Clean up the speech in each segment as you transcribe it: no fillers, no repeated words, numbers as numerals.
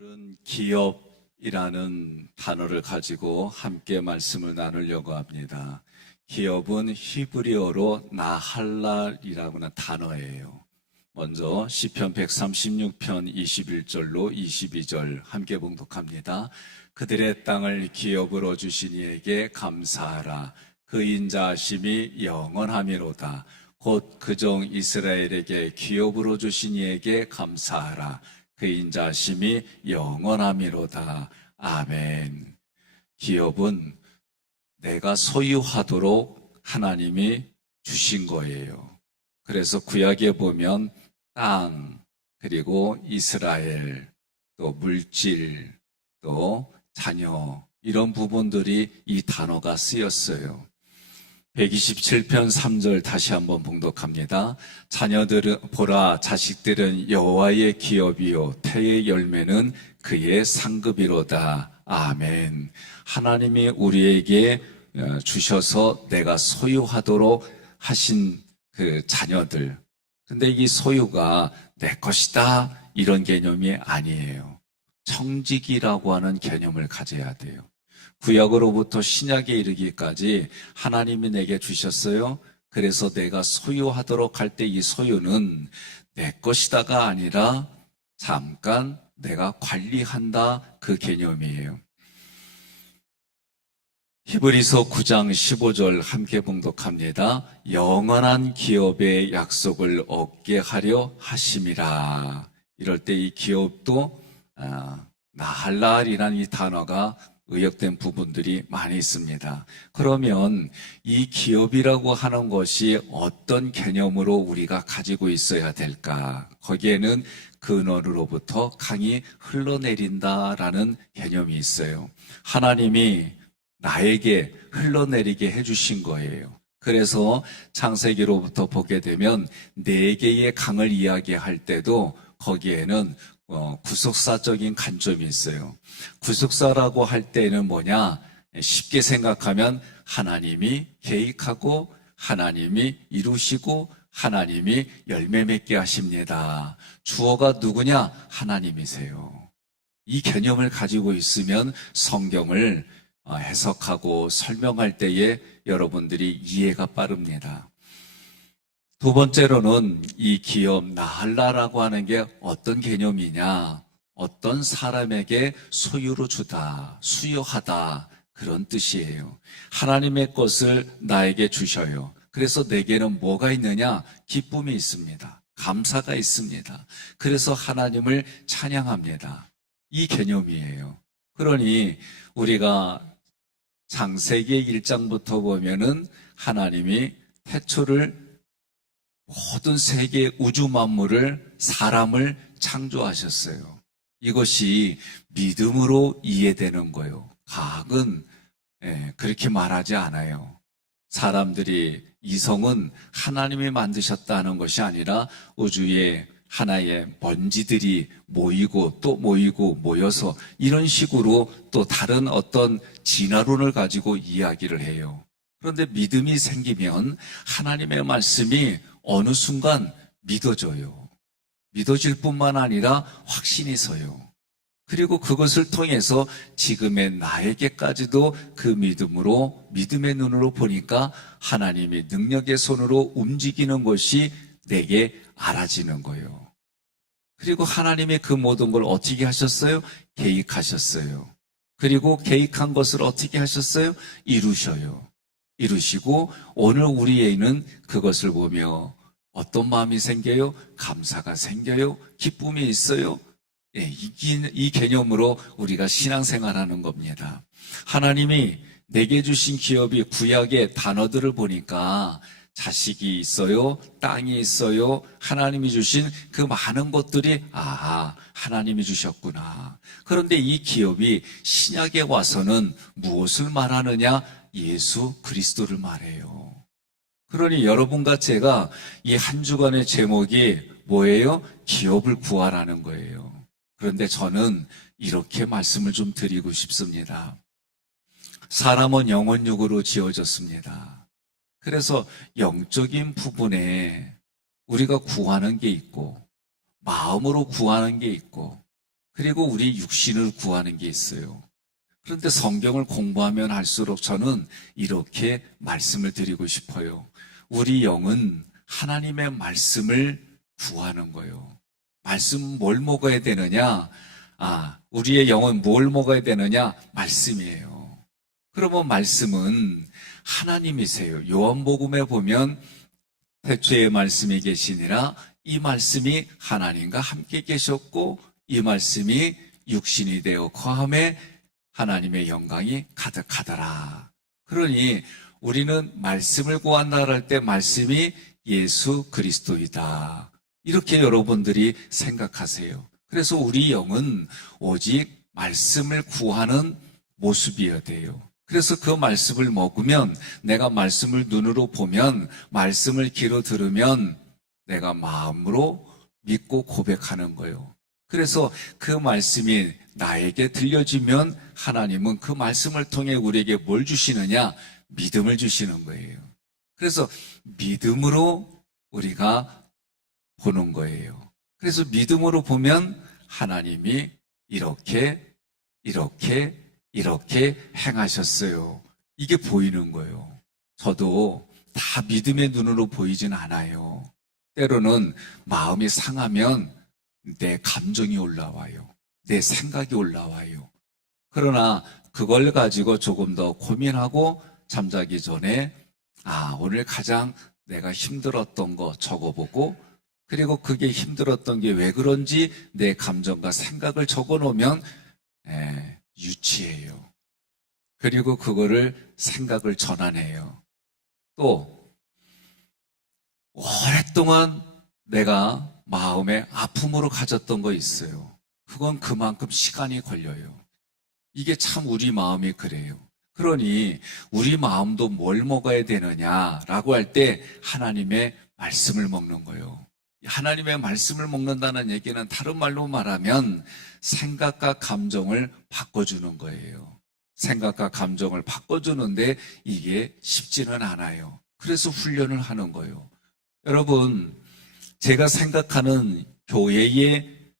오늘은 기업이라는 단어를 가지고 함께 말씀을 나누려고 합니다. 기업은 히브리어로 나할랄이라고 하는 단어예요. 먼저 시편 136편 21절로 22절 함께 봉독합니다. 그들의 땅을 기업으로 주신 이에게 감사하라. 그 인자하심이 영원하미로다. 곧 그 종 이스라엘에게 기업으로 주신 이에게 감사하라. 그 인자하심이 영원하미로다. 아멘. 기업은 내가 소유하도록 하나님이 주신 거예요. 그래서 구약에 보면 땅, 그리고 이스라엘, 또 물질, 또 자녀, 이런 부분들이 이 단어가 쓰였어요. 127편 3절 다시 한번 봉독합니다. 자녀들은 보라, 자식들은 여호와의 기업이요 태의 열매는 그의 상급이로다. 아멘. 하나님이 우리에게 주셔서 내가 소유하도록 하신 그 자녀들, 근데 이 소유가 내 것이다 이런 개념이 아니에요. 청지기라고 하는 개념을 가져야 돼요. 구약으로부터 신약에 이르기까지 하나님이 내게 주셨어요. 그래서 내가 소유하도록 할 때 이 소유는 내 것이다가 아니라 잠깐 내가 관리한다, 그 개념이에요. 히브리서 9장 15절 함께 봉독합니다. 영원한 기업의 약속을 얻게 하려 하심이라. 이럴 때 이 기업도 나할랄이라는 이 단어가 의역된 부분들이 많이 있습니다. 그러면 이 기업이라고 하는 것이 어떤 개념으로 우리가 가지고 있어야 될까? 거기에는 근원으로부터 강이 흘러내린다라는 개념이 있어요. 하나님이 나에게 흘러내리게 해주신 거예요. 그래서 창세기로부터 보게 되면 4개의 강을 이야기할 때도 거기에는 구속사적인 관점이 있어요. 구속사라고 할 때는 뭐냐? 쉽게 생각하면 하나님이 계획하고 하나님이 이루시고 하나님이 열매 맺게 하십니다. 주어가 누구냐? 하나님이세요. 이 개념을 가지고 있으면 성경을 해석하고 설명할 때에 여러분들이 이해가 빠릅니다. 두 번째로는 이 기업 나할라라고 하는 게 어떤 개념이냐? 어떤 사람에게 소유로 주다, 수여하다, 그런 뜻이에요. 하나님의 것을 나에게 주셔요. 그래서 내게는 뭐가 있느냐? 기쁨이 있습니다. 감사가 있습니다. 그래서 하나님을 찬양합니다. 이 개념이에요. 그러니 우리가 창세기 1장부터 보면은 하나님이 태초를 모든 세계 우주 만물을, 사람을 창조하셨어요. 이것이 믿음으로 이해되는 거예요. 과학은 그렇게 말하지 않아요. 사람들이, 이성은 하나님이 만드셨다는 것이 아니라 우주에 하나의 먼지들이 모이고 또 모이고 모여서 이런 식으로 또 다른 어떤 진화론을 가지고 이야기를 해요. 그런데 믿음이 생기면 하나님의 말씀이 어느 순간 믿어져요. 믿어질 뿐만 아니라 확신이 서요. 그리고 그것을 통해서 지금의 나에게까지도 그 믿음으로, 믿음의 눈으로 보니까 하나님이 능력의 손으로 움직이는 것이 내게 알아지는 거예요. 그리고 하나님의 그 모든 걸 어떻게 하셨어요? 계획하셨어요. 그리고 계획한 것을 어떻게 하셨어요? 이루셔요. 이루시고 오늘 우리에게는 그것을 보며 어떤 마음이 생겨요? 감사가 생겨요? 기쁨이 있어요? 이 개념으로 우리가 신앙생활하는 겁니다. 하나님이 내게 주신 기업이 구약의 단어들을 보니까 자식이 있어요, 땅이 있어요, 하나님이 주신 그 많은 것들이 하나님이 주셨구나. 그런데 이 기업이 신약에 와서는 무엇을 말하느냐? 예수 그리스도를 말해요. 그러니 여러분과 제가 이 한 주간의 제목이 뭐예요? 기업을 구하라는 거예요. 그런데 저는 이렇게 말씀을 좀 드리고 싶습니다. 사람은 영혼육으로 지어졌습니다. 그래서 영적인 부분에 우리가 구하는 게 있고 마음으로 구하는 게 있고 그리고 우리 육신을 구하는 게 있어요. 그런데 성경을 공부하면 할수록 저는 이렇게 말씀을 드리고 싶어요. 우리 영은 하나님의 말씀을 구하는 거예요. 말씀 뭘 먹어야 되느냐? 우리의 영은 뭘 먹어야 되느냐? 말씀이에요. 그러면 말씀은 하나님이세요. 요한복음에 보면 태초에 말씀이 계시니라, 이 말씀이 하나님과 함께 계셨고 이 말씀이 육신이 되어 거함에 하나님의 영광이 가득하더라. 그러니 우리는 말씀을 구한다 할 때 말씀이 예수 그리스도이다. 이렇게 여러분들이 생각하세요. 그래서 우리 영은 오직 말씀을 구하는 모습이어야 돼요. 그래서 그 말씀을 먹으면, 내가 말씀을 눈으로 보면, 말씀을 귀로 들으면 내가 마음으로 믿고 고백하는 거예요. 그래서 그 말씀이 나에게 들려지면 하나님은 그 말씀을 통해 우리에게 뭘 주시느냐? 믿음을 주시는 거예요. 그래서 믿음으로 우리가 보는 거예요. 그래서 믿음으로 보면 하나님이 이렇게 행하셨어요. 이게 보이는 거예요. 저도 다 믿음의 눈으로 보이진 않아요. 때로는 마음이 상하면 내 감정이 올라와요. 내 생각이 올라와요. 그러나 그걸 가지고 조금 더 고민하고 잠자기 전에 오늘 가장 내가 힘들었던 거 적어보고, 그리고 그게 힘들었던 게 왜 그런지 내 감정과 생각을 적어놓으면 유치해요. 그리고 그거를 생각을 전환해요. 또 오랫동안 내가 마음에 아픔으로 가졌던 거 있어요. 그건 그만큼 시간이 걸려요. 이게 참 우리 마음이 그래요. 그러니 우리 마음도 뭘 먹어야 되느냐라고 할 때 하나님의 말씀을 먹는 거예요. 하나님의 말씀을 먹는다는 얘기는 다른 말로 말하면 생각과 감정을 바꿔주는 거예요. 생각과 감정을 바꿔주는데 이게 쉽지는 않아요. 그래서 훈련을 하는 거예요. 여러분, 제가 생각하는 교회의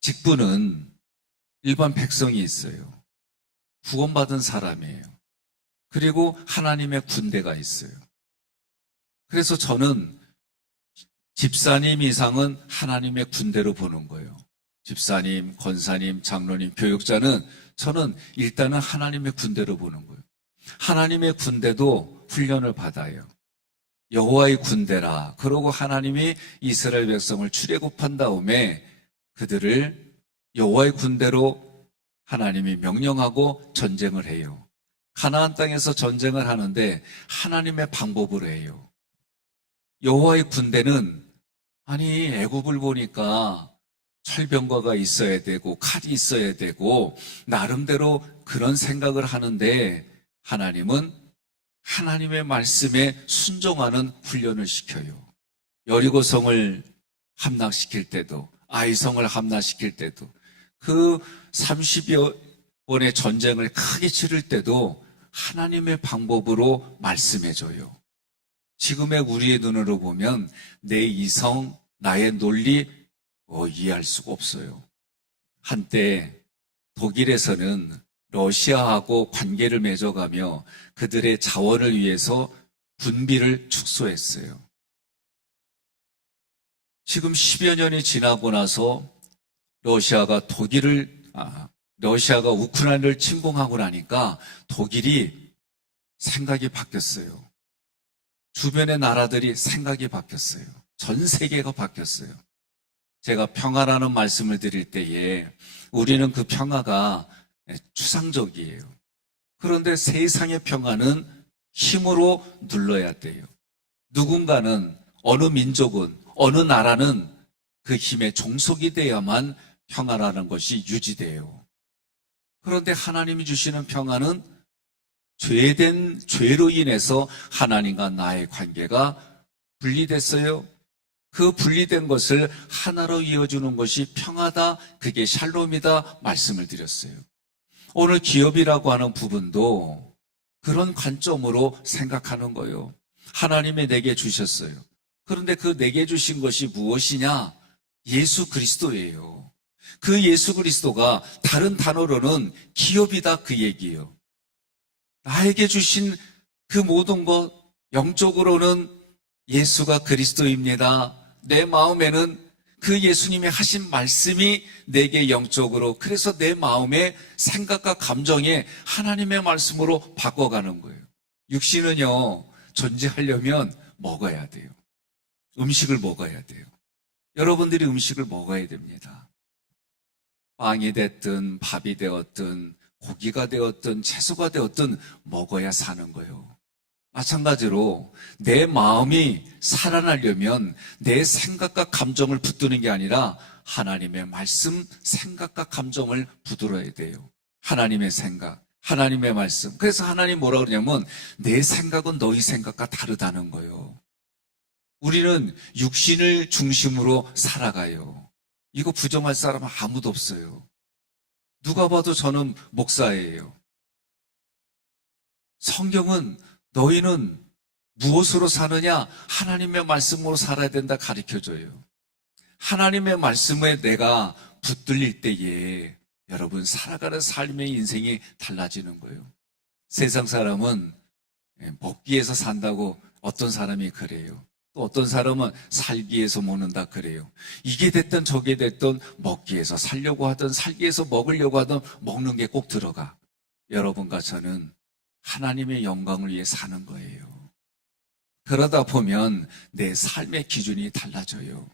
직분은 일반 백성이 있어요. 구원받은 사람이에요. 그리고 하나님의 군대가 있어요. 그래서 저는 집사님 이상은 하나님의 군대로 보는 거예요. 집사님, 권사님, 장로님, 교육자는 저는 일단은 하나님의 군대로 보는 거예요. 하나님의 군대도 훈련을 받아요. 여호와의 군대라. 그러고 하나님이 이스라엘 백성을 출애굽한 다음에 그들을 여호와의 군대로 하나님이 명령하고 전쟁을 해요. 가나안 땅에서 전쟁을 하는데 하나님의 방법으로 해요. 여호와의 군대는 애굽을 보니까 철병거가 있어야 되고 칼이 있어야 되고 나름대로 그런 생각을 하는데 하나님은 하나님의 말씀에 순종하는 훈련을 시켜요. 여리고성을 함락시킬 때도, 아이성을 함락시킬 때도, 그 30여 번의 전쟁을 크게 치를 때도 하나님의 방법으로 말씀해줘요. 지금의 우리의 눈으로 보면 내 이성, 나의 논리 이해할 수가 없어요. 한때 독일에서는 러시아하고 관계를 맺어가며 그들의 자원을 위해서 군비를 축소했어요. 지금 10여 년이 지나고 나서 러시아가 우크라이나를 침공하고 나니까 독일이 생각이 바뀌었어요. 주변의 나라들이 생각이 바뀌었어요. 전 세계가 바뀌었어요. 제가 평화라는 말씀을 드릴 때에 우리는 그 평화가 추상적이에요. 그런데 세상의 평화는 힘으로 눌러야 돼요. 누군가는, 어느 민족은, 어느 나라는 그 힘에 종속이 돼야만 평화라는 것이 유지돼요. 그런데 하나님이 주시는 평화는 죄로 인해서 하나님과 나의 관계가 분리됐어요. 그 분리된 것을 하나로 이어주는 것이 평화다, 그게 샬롬이다 말씀을 드렸어요. 오늘 기업이라고 하는 부분도 그런 관점으로 생각하는 거예요. 하나님이 내게 주셨어요. 그런데 그 내게 주신 것이 무엇이냐? 예수 그리스도예요. 그 예수 그리스도가 다른 단어로는 기업이다 그 얘기예요. 나에게 주신 그 모든 것, 영적으로는 예수가 그리스도입니다. 내 마음에는 그 예수님이 하신 말씀이 내게 영적으로, 그래서 내 마음의 생각과 감정에 하나님의 말씀으로 바꿔가는 거예요. 육신은요, 존재하려면 먹어야 돼요. 음식을 먹어야 돼요. 여러분들이 음식을 먹어야 됩니다. 빵이 됐든 밥이 되었든 고기가 되었든 채소가 되었든 먹어야 사는 거예요. 마찬가지로 내 마음이 살아나려면 내 생각과 감정을 붙드는 게 아니라 하나님의 말씀, 생각과 감정을 붙들어야 돼요. 하나님의 생각, 하나님의 말씀. 그래서 하나님 뭐라 그러냐면 내 생각은 너희 생각과 다르다는 거예요. 우리는 육신을 중심으로 살아가요. 이거 부정할 사람은 아무도 없어요. 누가 봐도 저는 목사예요. 성경은 너희는 무엇으로 사느냐? 하나님의 말씀으로 살아야 된다 가르쳐줘요. 하나님의 말씀에 내가 붙들릴 때에 여러분 살아가는 삶의 인생이 달라지는 거예요. 세상 사람은 먹기 위해서 산다고 어떤 사람이 그래요. 또 어떤 사람은 살기 위해서 먹는다 그래요. 이게 됐든 저게 됐든 먹기 위해서 살려고 하든 살기 위해서 먹으려고 하든 먹는 게 꼭 들어가. 여러분과 저는 하나님의 영광을 위해 사는 거예요. 그러다 보면 내 삶의 기준이 달라져요.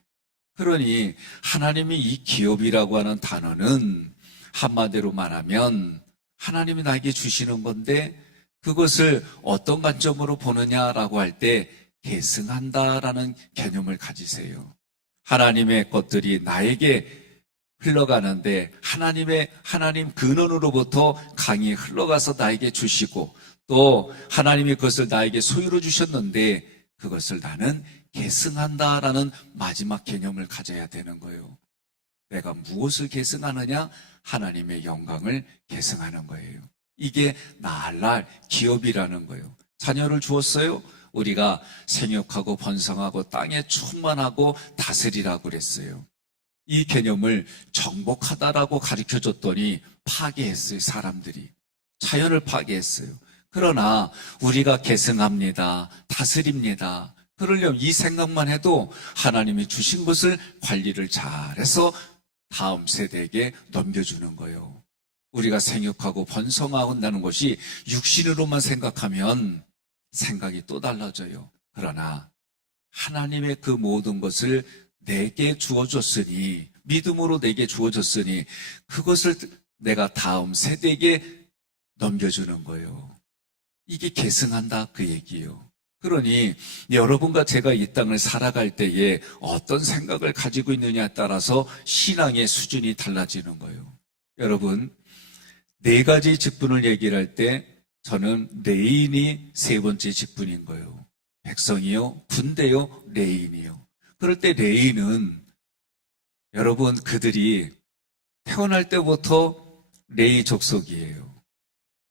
그러니 하나님이 이 기업이라고 하는 단어는 한마디로 말하면 하나님이 나에게 주시는 건데 그것을 어떤 관점으로 보느냐라고 할 때 계승한다라는 개념을 가지세요. 하나님의 것들이 나에게 흘러가는데 하나님 근원으로부터 강이 흘러가서 나에게 주시고 또 하나님이 그것을 나에게 소유로 주셨는데 그것을 나는 계승한다라는 마지막 개념을 가져야 되는 거예요. 내가 무엇을 계승하느냐? 하나님의 영광을 계승하는 거예요. 이게 나날 기업이라는 거예요. 자녀를 주었어요. 우리가 생육하고 번성하고 땅에 충만하고 다스리라고 그랬어요. 이 개념을 정복하다라고 가르쳐줬더니 파괴했어요. 사람들이 자연을 파괴했어요. 그러나 우리가 계승합니다, 다스립니다. 그러려면 이 생각만 해도 하나님이 주신 것을 관리를 잘해서 다음 세대에게 넘겨주는 거예요. 우리가 생육하고 번성한다는 것이 육신으로만 생각하면 생각이 또 달라져요. 그러나 하나님의 그 모든 것을 내게 주어줬으니, 믿음으로 내게 주어줬으니 그것을 내가 다음 세대에게 넘겨주는 거예요. 이게 계승한다 그 얘기예요. 그러니 여러분과 제가 이 땅을 살아갈 때에 어떤 생각을 가지고 있느냐에 따라서 신앙의 수준이 달라지는 거예요. 여러분, 네 가지 직분을 얘기를 할 때 저는 레인이 세 번째 직분인 거예요. 백성이요, 군대요, 레인이요. 그럴 때 레인은 여러분 그들이 태어날 때부터 레이 족속이에요.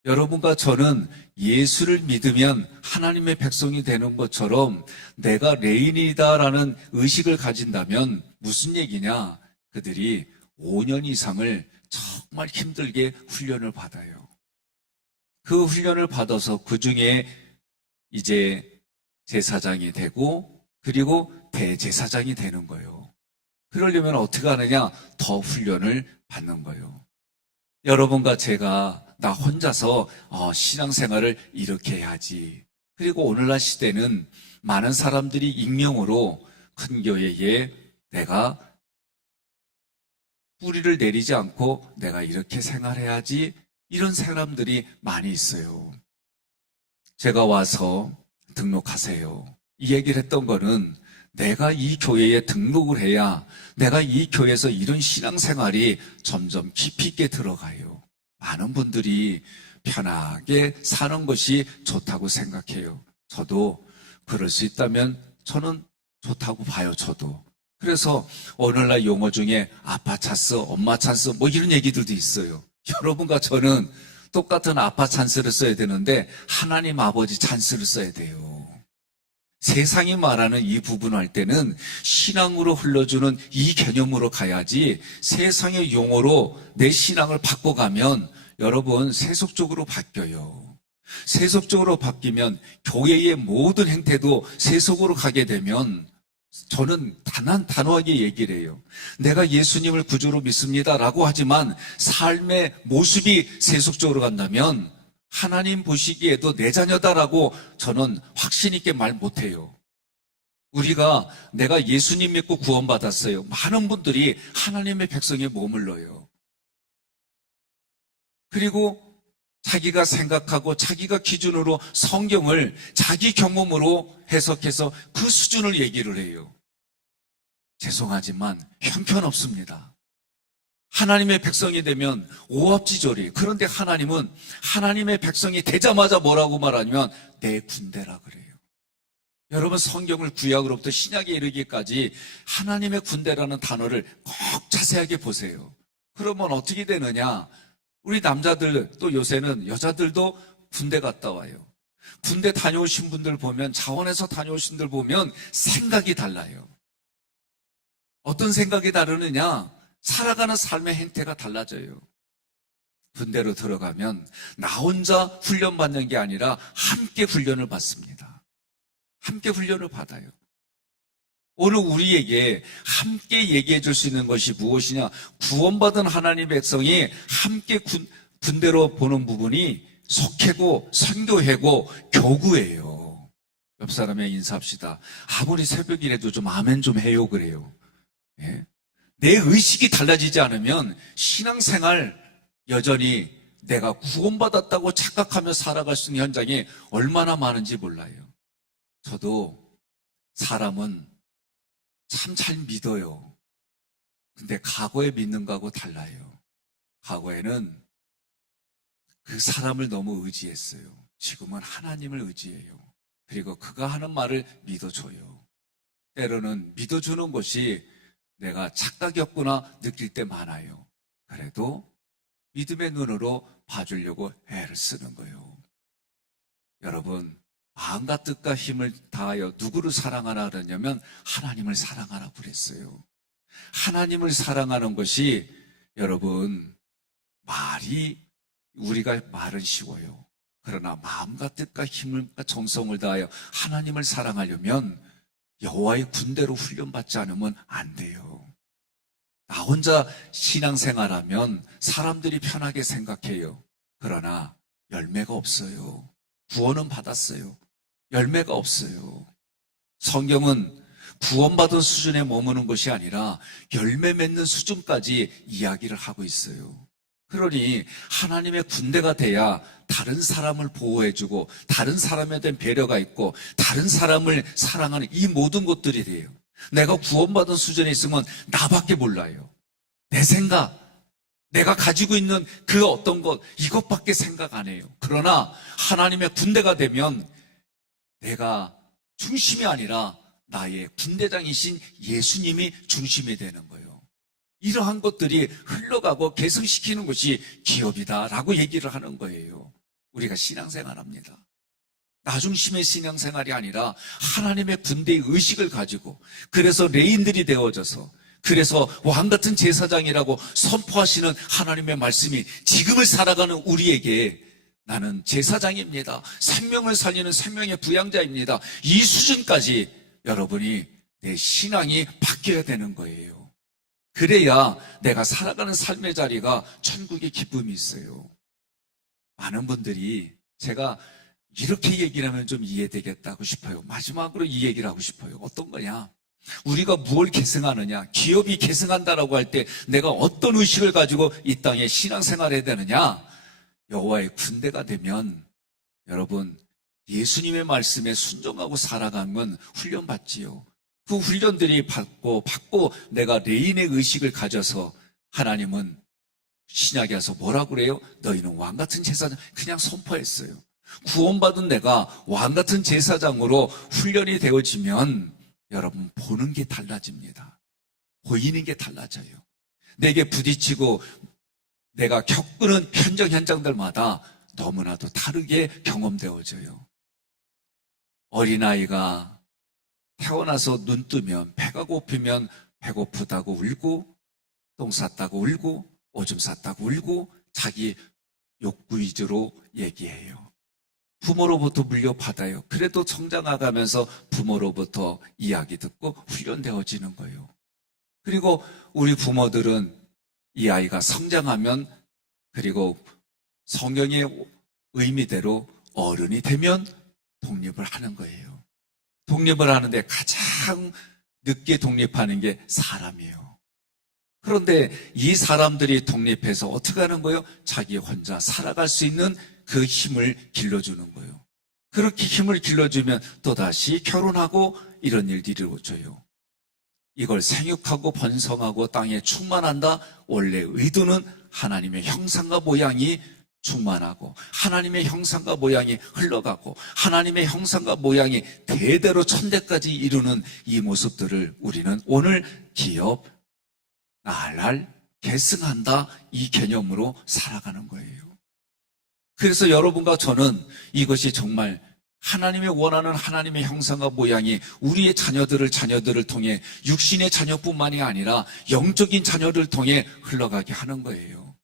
여러분과 저는 예수를 믿으면 하나님의 백성이 되는 것처럼 내가 레인이다라는 의식을 가진다면 무슨 얘기냐? 그들이 5년 이상을 정말 힘들게 훈련을 받아요. 그 훈련을 받아서 그 중에 이제 제사장이 되고 그리고 대제사장이 되는 거예요. 그러려면 어떻게 하느냐? 더 훈련을 받는 거예요. 여러분과 제가 나 혼자서 신앙생활을 이렇게 해야지. 그리고 오늘날 시대는 많은 사람들이 익명으로 큰 교회에 내가 뿌리를 내리지 않고 내가 이렇게 생활해야지, 이런 사람들이 많이 있어요. 제가 와서 등록하세요, 이 얘기를 했던 거는 내가 이 교회에 등록을 해야 내가 이 교회에서 이런 신앙생활이 점점 깊이 있게 들어가요. 많은 분들이 편하게 사는 것이 좋다고 생각해요. 저도 그럴 수 있다면 저는 좋다고 봐요. 저도. 그래서 오늘날 용어 중에 아빠 찬스, 엄마 찬스 뭐 이런 얘기들도 있어요. 여러분과 저는 똑같은 아빠 찬스를 써야 되는데 하나님 아버지 찬스를 써야 돼요. 세상이 말하는 이 부분을 할 때는 신앙으로 흘러주는 이 개념으로 가야지 세상의 용어로 내 신앙을 바꿔가면 여러분 세속적으로 바뀌어요. 세속적으로 바뀌면 교회의 모든 행태도 세속으로 가게 되면 저는 단호하게 얘기를 해요. 내가 예수님을 구주로 믿습니다라고 하지만 삶의 모습이 세속적으로 간다면 하나님 보시기에도 내 자녀다라고 저는 확신 있게 말 못해요. 우리가 내가 예수님 믿고 구원받았어요. 많은 분들이 하나님의 백성에 머물러요. 그리고 자기가 생각하고 자기가 기준으로 성경을 자기 경험으로 해석해서 그 수준을 얘기를 해요. 죄송하지만 형편없습니다. 하나님의 백성이 되면 오합지졸이에요. 그런데 하나님은 하나님의 백성이 되자마자 뭐라고 말하냐면 내 군대라 그래요. 여러분 성경을 구약으로부터 신약에 이르기까지 하나님의 군대라는 단어를 꼭 자세하게 보세요. 그러면 어떻게 되느냐? 우리 남자들 또 요새는 여자들도 군대 갔다 와요. 군대 다녀오신 분들 보면 자원에서 다녀오신 분들 보면 생각이 달라요. 어떤 생각이 다르느냐? 살아가는 삶의 행태가 달라져요. 군대로 들어가면 나 혼자 훈련받는 게 아니라 함께 훈련을 받습니다. 함께 훈련을 받아요. 오늘 우리에게 함께 얘기해 줄 수 있는 것이 무엇이냐? 구원받은 하나님의 백성이 함께 군대로 보는 부분이 속회고 선교회고 교구예요. 옆 사람에 인사합시다. 아무리 새벽이라도 좀 아멘 좀 해요 그래요. 예? 내 의식이 달라지지 않으면 신앙생활 여전히 내가 구원받았다고 착각하며 살아갈 수 있는 현장이 얼마나 많은지 몰라요. 저도 사람은 참 잘 믿어요. 근데 과거에 믿는 거하고 달라요. 과거에는 그 사람을 너무 의지했어요. 지금은 하나님을 의지해요. 그리고 그가 하는 말을 믿어줘요. 때로는 믿어주는 것이 내가 착각이었구나 느낄 때 많아요. 그래도 믿음의 눈으로 봐주려고 애를 쓰는 거예요. 여러분, 마음과 뜻과 힘을 다하여 누구를 사랑하라 그러냐면 하나님을 사랑하라 그랬어요. 하나님을 사랑하는 것이 여러분 우리가 말은 쉬워요. 그러나 마음과 뜻과 힘과 정성을 다하여 하나님을 사랑하려면 여호와의 군대로 훈련받지 않으면 안 돼요. 나 혼자 신앙생활하면 사람들이 편하게 생각해요. 그러나 열매가 없어요. 구원은 받았어요. 열매가 없어요. 성경은 구원받은 수준에 머무는 것이 아니라 열매 맺는 수준까지 이야기를 하고 있어요. 그러니 하나님의 군대가 돼야 다른 사람을 보호해주고 다른 사람에 대한 배려가 있고 다른 사람을 사랑하는 이 모든 것들이 돼요. 내가 구원받은 수준에 있으면 나밖에 몰라요. 내 생각, 내가 가지고 있는 그 어떤 것, 이것밖에 생각 안 해요. 그러나 하나님의 군대가 되면 내가 중심이 아니라 나의 군대장이신 예수님이 중심이 되는 거예요. 이러한 것들이 흘러가고 개성시키는 것이 기업이다라고 얘기를 하는 거예요. 우리가 신앙생활합니다. 나 중심의 신앙생활이 아니라 하나님의 군대의 의식을 가지고 그래서 레인들이 되어져서 그래서 왕같은 제사장이라고 선포하시는 하나님의 말씀이 지금을 살아가는 우리에게 나는 제사장입니다. 생명을 살리는 생명의 부양자입니다. 이 수준까지 여러분이 내 신앙이 바뀌어야 되는 거예요. 그래야 내가 살아가는 삶의 자리가 천국의 기쁨이 있어요. 많은 분들이 제가 이렇게 얘기를 하면 좀 이해되겠다고 싶어요. 마지막으로 이 얘기를 하고 싶어요. 어떤 거냐? 우리가 무엇을 계승하느냐? 기업이 계승한다라고 할 때 내가 어떤 의식을 가지고 이 땅에 신앙생활을 해야 되느냐? 여호와의 군대가 되면 여러분 예수님의 말씀에 순종하고 살아가는 건 훈련받지요. 그 훈련들이 받고 내가 레인의 의식을 가져서 하나님은 신약에 와서 뭐라고 그래요? 너희는 왕같은 제사장 그냥 선포했어요. 구원받은 내가 왕같은 제사장으로 훈련이 되어지면 여러분 보는 게 달라집니다. 보이는 게 달라져요. 내게 부딪히고 내가 겪는 현장들마다 너무나도 다르게 경험되어져요. 어린아이가 태어나서 눈 뜨면 배가 고프면 배고프다고 울고, 똥 쌌다고 울고, 오줌 쌌다고 울고, 자기 욕구 위주로 얘기해요. 부모로부터 물려받아요. 그래도 성장해가면서 부모로부터 이야기 듣고 훈련되어지는 거예요. 그리고 우리 부모들은 이 아이가 성장하면, 그리고 성경의 의미대로 어른이 되면 독립을 하는 거예요. 독립을 하는데 가장 늦게 독립하는 게 사람이에요. 그런데 이 사람들이 독립해서 어떻게 하는 거예요? 자기 혼자 살아갈 수 있는 그 힘을 길러주는 거예요. 그렇게 힘을 길러주면 또다시 결혼하고 이런 일들이 오져요. 이걸 생육하고 번성하고 땅에 충만한다. 원래 의도는 하나님의 형상과 모양이 충만하고 하나님의 형상과 모양이 흘러가고 하나님의 형상과 모양이 대대로 천대까지 이루는 이 모습들을 우리는 오늘 기업, 나날, 계승한다, 이 개념으로 살아가는 거예요. 그래서 여러분과 저는 이것이 정말 하나님의 원하는 하나님의 형상과 모양이 우리의 자녀들을 통해 육신의 자녀뿐만이 아니라 영적인 자녀를 통해 흘러가게 하는 거예요.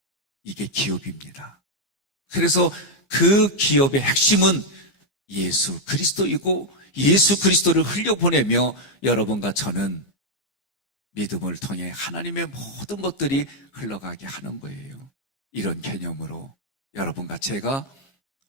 이게 기업입니다. 그래서 그 기업의 핵심은 예수 그리스도이고, 예수 그리스도를 흘려보내며 여러분과 저는 믿음을 통해 하나님의 모든 것들이 흘러가게 하는 거예요. 이런 개념으로 여러분과 제가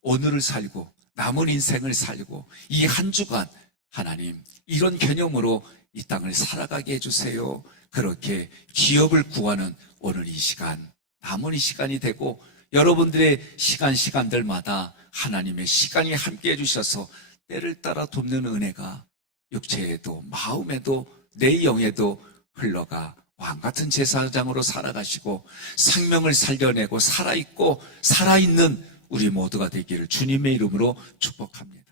오늘을 살고 남은 인생을 살고 이 한 주간 하나님 이런 개념으로 이 땅을 살아가게 해주세요. 그렇게 기업을 구하는 오늘 이 시간, 남은 이 시간이 되고 여러분들의 시간들마다 하나님의 시간이 함께 해주셔서 때를 따라 돕는 은혜가 육체에도 마음에도 내 영에도 흘러가 왕같은 제사장으로 살아가시고 생명을 살려내고 살아있고 살아있는 우리 모두가 되기를 주님의 이름으로 축복합니다.